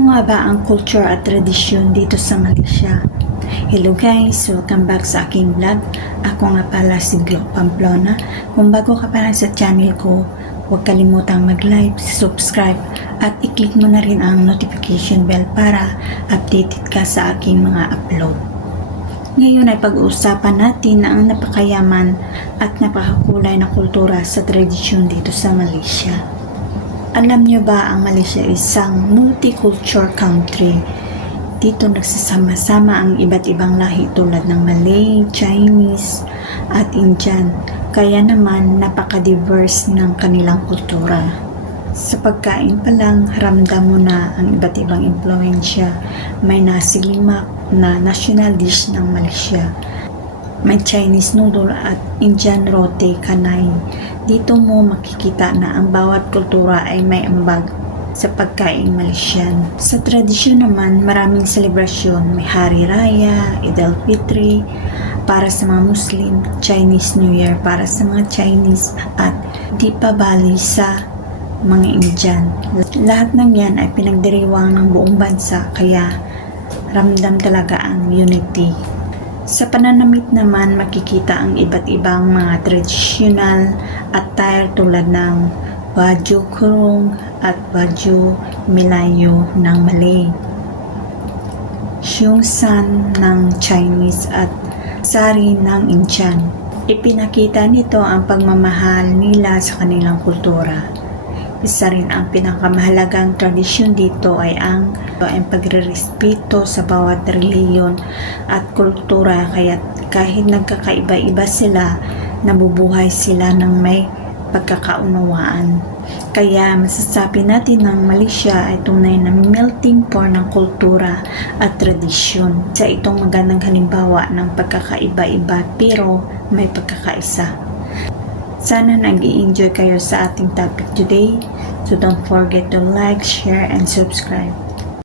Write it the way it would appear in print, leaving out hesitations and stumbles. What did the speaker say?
Ano nga ba ang culture at tradisyon dito sa Malaysia? Hello guys! Welcome back sa aking vlog. Ako nga pala si Glo Pamplona. Kung bago ka pa lang sa channel ko, huwag kalimutang mag-like, subscribe at i-click mo na rin ang notification bell para updated ka sa aking mga upload. Ngayon ay pag-uusapan natin ang napakayaman at napakakulay na kultura sa tradisyon dito sa Malaysia. Alam nyo ba ang Malaysia is isang multicultural country? Dito nagsasama-sama ang iba't ibang lahi tulad ng Malay, Chinese at Indian. Kaya naman napaka-diverse ng kanilang kultura. Sa pagkain pa lang, ramdam mo na ang iba't ibang impluensya. May nasi lemak na national dish ng Malaysia. May Chinese noodle at Indian roti canai. Dito mo makikita na ang bawat kultura ay may ambag sa pagkain Malaysian. Sa tradisyon naman, maraming selebrasyon. May Hari Raya, Eid al-Fitri para sa mga Muslim, Chinese New Year para sa mga Chinese, at Deepavali sa mga Indian. Lahat ng yan ay pinagdiriwang ng buong bansa, kaya ramdam talaga ang unity. Sa pananamit naman, makikita ang iba't ibang mga traditional attire tulad ng baju kurung at baju Melayu ng Malay, Xiongsan ng Chinese at sari ng Indian. Ipinakita nito ang pagmamahal nila sa kanilang kultura. Isa rin ang pinakamahalagang tradisyon dito ay ang pagrerespeto sa bawat reliyon at kultura, kaya kahit nagkakaiba-iba sila, nabubuhay sila ng may pagkakaunawaan. Kaya masasabi natin ng Malaysia ay tunay na melting pot ng kultura at tradisyon. Sa itong magandang halimbawa ng pagkakaiba-iba pero may pagkakaisa. Sana nag-i-enjoy kayo sa ating topic today. So don't forget to like, share, and subscribe.